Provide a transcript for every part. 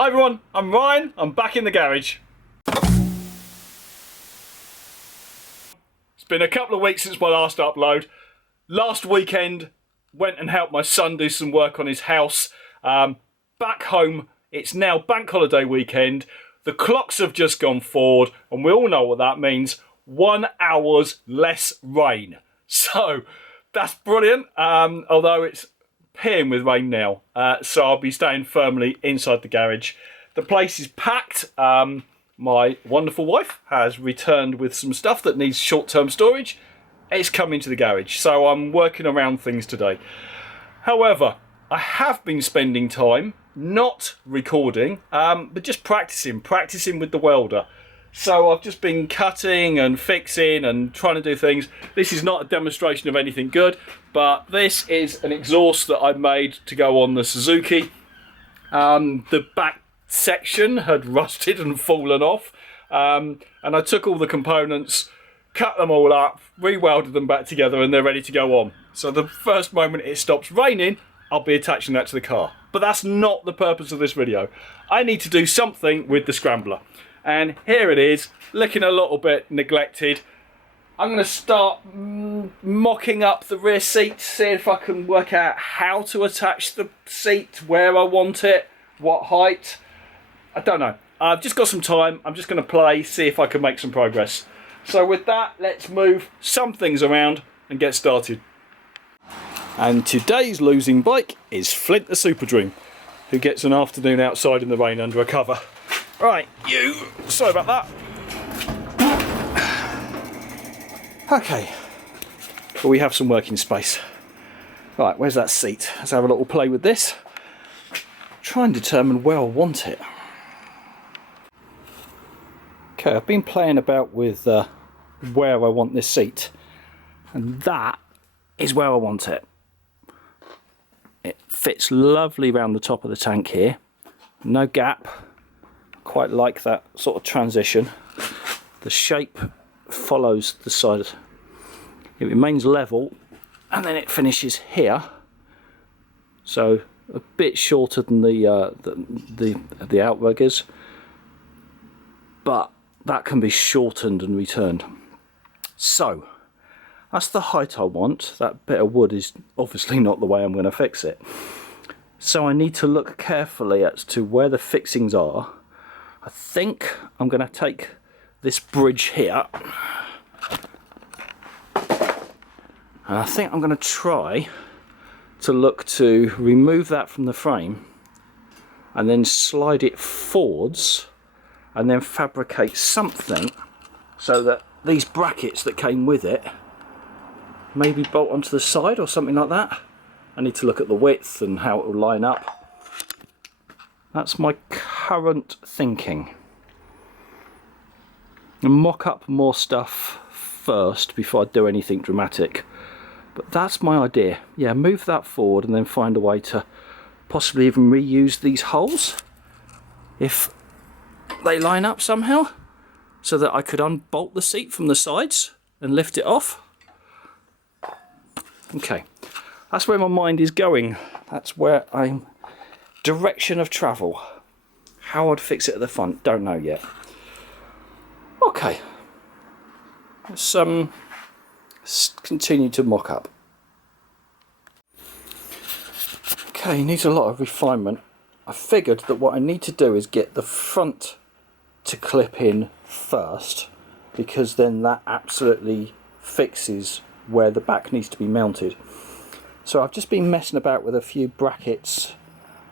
Hi everyone, I'm Ryan, I'm back in the garage. It's been a couple of weeks since my last upload. Last weekend, went and helped my son do some work on his house. Back home, it's now bank holiday weekend. The clocks have just gone forward, and we all know what that means. 1 hour less rain. So, that's brilliant, although it's peeing with rain now, so I'll be staying firmly inside the garage. The place is packed. My wonderful wife has returned with some stuff that needs short-term storage. It's coming to the garage, so I'm working around things today. However, I have been spending time not recording, but just practicing with the welder. So I've just been cutting and fixing and trying to do things. This is not a demonstration of anything good, but this is an exhaust that I made to go on the Suzuki. The back section had rusted and fallen off, and I took all the components, cut them all up, re-welded them back together, and they're ready to go on. So the first moment it stops raining, I'll be attaching that to the car. But that's not the purpose of this video. I need to do something with the scrambler. And here it is, looking a little bit neglected. I'm going to start mocking up the rear seat, see if I can work out how to attach the seat, where I want it, what height. I don't know. I've just got some time. I'm just going to play, see if I can make some progress. So with that, let's move some things around and get started. And today's losing bike is Flint the Super Dream, who gets an afternoon outside in the rain under a cover. Right, sorry about that. Okay, but we have some working space. Right, where's that seat? Let's have a little play with this. Try and determine where I want it. Okay, I've been playing about with where I want this seat, and that is where I want it. It fits lovely around the top of the tank here, no gap. Quite like that sort of transition. The shape follows the side. It remains level, and then it finishes here. So a bit shorter than the outriggers, but that can be shortened and returned. So that's the height I want. That bit of wood is obviously not the way I'm going to fix it. So I need to look carefully as to where the fixings are. I think I'm going to take this bridge here, and I think I'm going to try to look to remove that from the frame and then slide it forwards and then fabricate something so that these brackets that came with it maybe bolt onto the side or something like that. I need to look at the width and how it will line up. That's my current thinking. And mock up more stuff first before I do anything dramatic. But that's my idea. Yeah, move that forward and then find a way to possibly even reuse these holes if they line up somehow, so that I could unbolt the seat from the sides and lift it off. Okay, that's where my mind is going. That's where I'm... direction of travel. How I'd fix it at the front, don't know yet. Okay, let's continue to mock up. Okay, needs a lot of refinement. I figured that what I need to do is get the front to clip in first, because then that absolutely fixes where the back needs to be mounted. So I've just been messing about with a few brackets,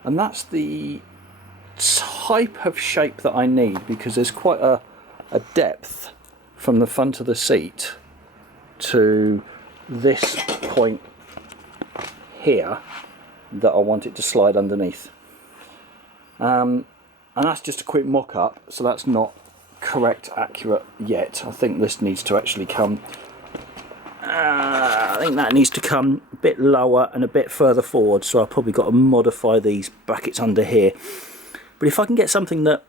and that's the type of shape that I need, because there's quite a depth from the front of the seat to this point here that I want it to slide underneath. And that's just a quick mock-up, so that's not correct, accurate yet. I think this needs to actually come... I think that needs to come a bit lower and a bit further forward, so I've probably got to modify these brackets under here. But if I can get something that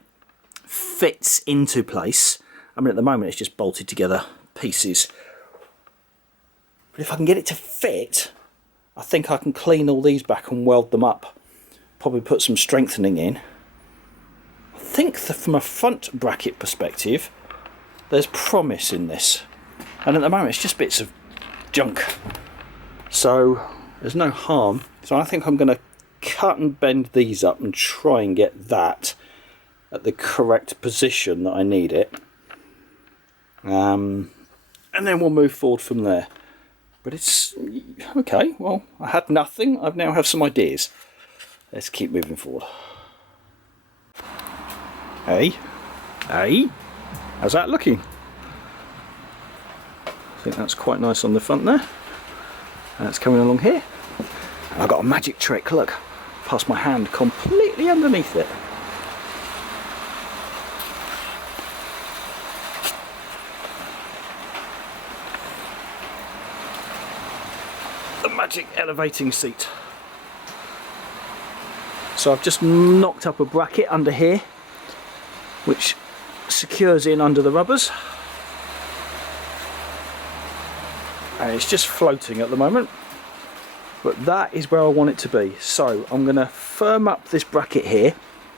fits into place, I mean at the moment it's just bolted together pieces, but if I can get it to fit, I think I can clean all these back and weld them up, probably put some strengthening in, think that from a front bracket perspective, there's promise in this. And at the moment it's just bits of junk. So there's no harm. So I think I'm going to cut and bend these up and try and get that at the correct position that I need it. And then we'll move forward from there. But it's okay. Well, I had nothing. I now have some ideas. Let's keep moving forward. Hey, how's that looking? I think that's quite nice on the front there. That's coming along here. And I've got a magic trick. Look, pass my hand completely underneath it. The magic elevating seat. So I've just knocked up a bracket under here, which secures in under the rubbers. And it's just floating at the moment. But that is where I want it to be. So I'm going to firm up this bracket here,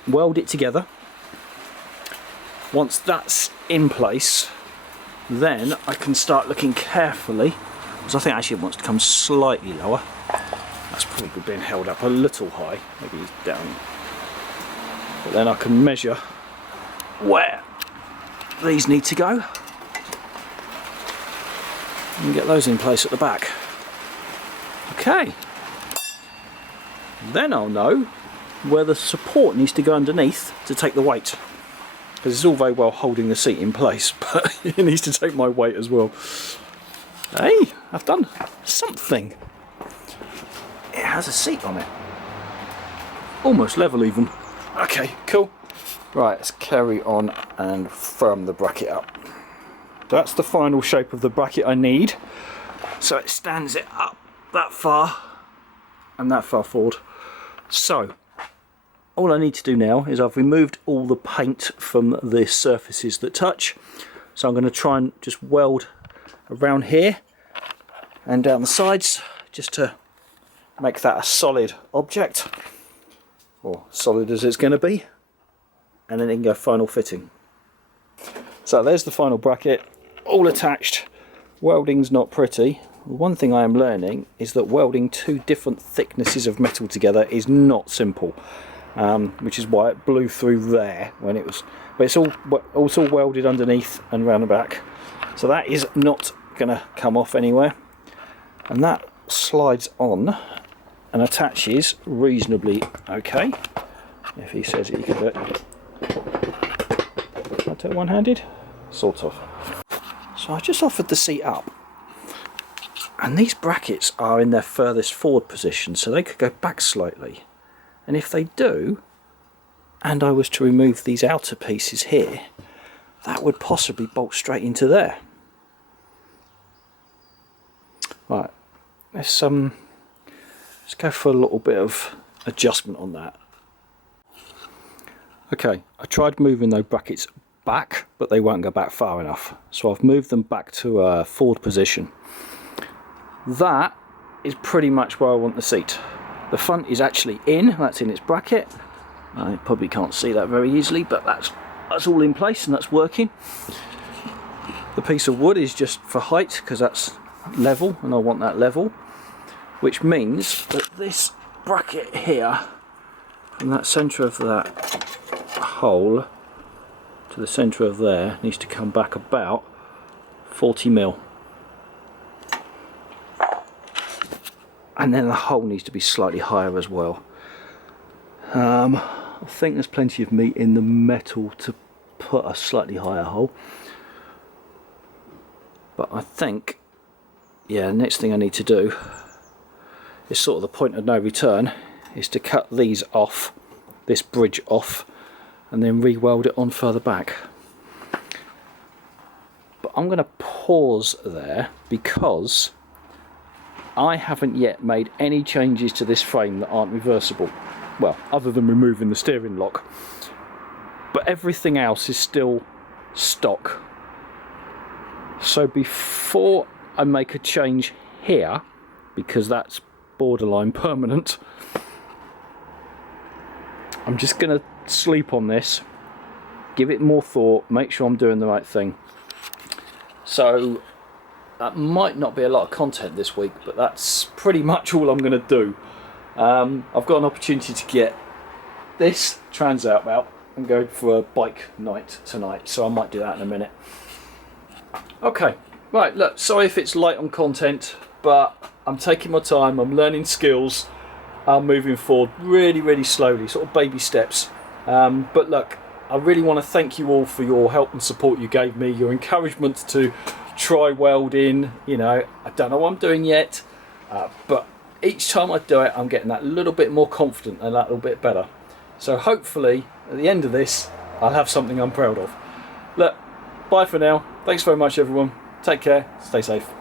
weld it together. Once that's in place, then I can start looking carefully, because I think actually it wants to come slightly lower. That's probably being held up a little high, maybe it's down. But then I can measure where these need to go and get those in place at the back. Okay, then I'll know where the support needs to go underneath to take the weight, because it's all very well holding the seat in place, but it needs to take my weight as well. Hey, I've done something. It has a seat on it, almost level even. Okay, cool. Right, let's carry on and firm the bracket up. That's the final shape of the bracket I need. So it stands it up that far and that far forward. So all I need to do now is I've removed all the paint from the surfaces that touch. So I'm going to try and just weld around here and down the sides just to make that a solid object, or solid as it's going to be, and then it can go final fitting. So there's the final bracket, all attached. Welding's not pretty. One thing I am learning is that welding two different thicknesses of metal together is not simple, which is why it blew through there when it was, but it's all welded underneath and round the back, so that is not going to come off anywhere, and that slides on and attaches reasonably okay, if he says he can do it. Can I do it one-handed? Sort of. So I just offered the seat up, and these brackets are in their furthest forward position, so they could go back slightly, and if they do, and I was to remove these outer pieces here, that would possibly bolt straight into there. Right, let's go for a little bit of adjustment on that. Okay, I tried moving those brackets back, but they won't go back far enough, so I've moved them back to a forward position. That is pretty much where I want the seat. The front is actually in, that's in its bracket. I probably can't see that very easily, but that's all in place and that's working. The piece of wood is just for height, because that's level and I want that level, which means that this bracket here, from that centre of that hole to the centre of there, needs to come back about 40mm. And then the hole needs to be slightly higher as well. I think there's plenty of meat in the metal to put a slightly higher hole. But I think, yeah, next thing I need to do is sort of the point of no return, is to cut these off, this bridge off, and then re-weld it on further back. But I'm going to pause there because I haven't yet made any changes to this frame that aren't reversible. Well, other than removing the steering lock. But everything else is still stock. So before I make a change here, because that's borderline permanent, I'm just going to sleep on this give it more thought, make sure I'm doing the right thing. So that might not be a lot of content this week, but that's pretty much all I'm going to do. I've got an opportunity to get this trans out and go for a bike night tonight, so I might do that in a minute. Okay, right, look, sorry if it's light on content, but I'm taking my time, I'm learning skills, I'm moving forward really slowly, sort of baby steps. But look, I really want to thank you all for your help and support you gave me, your encouragement to try welding. You know, I don't know what I'm doing yet, but each time I do it, I'm getting that little bit more confident and that little bit better. So hopefully, at the end of this, I'll have something I'm proud of. Look, bye for now. Thanks very much, everyone. Take care. Stay safe.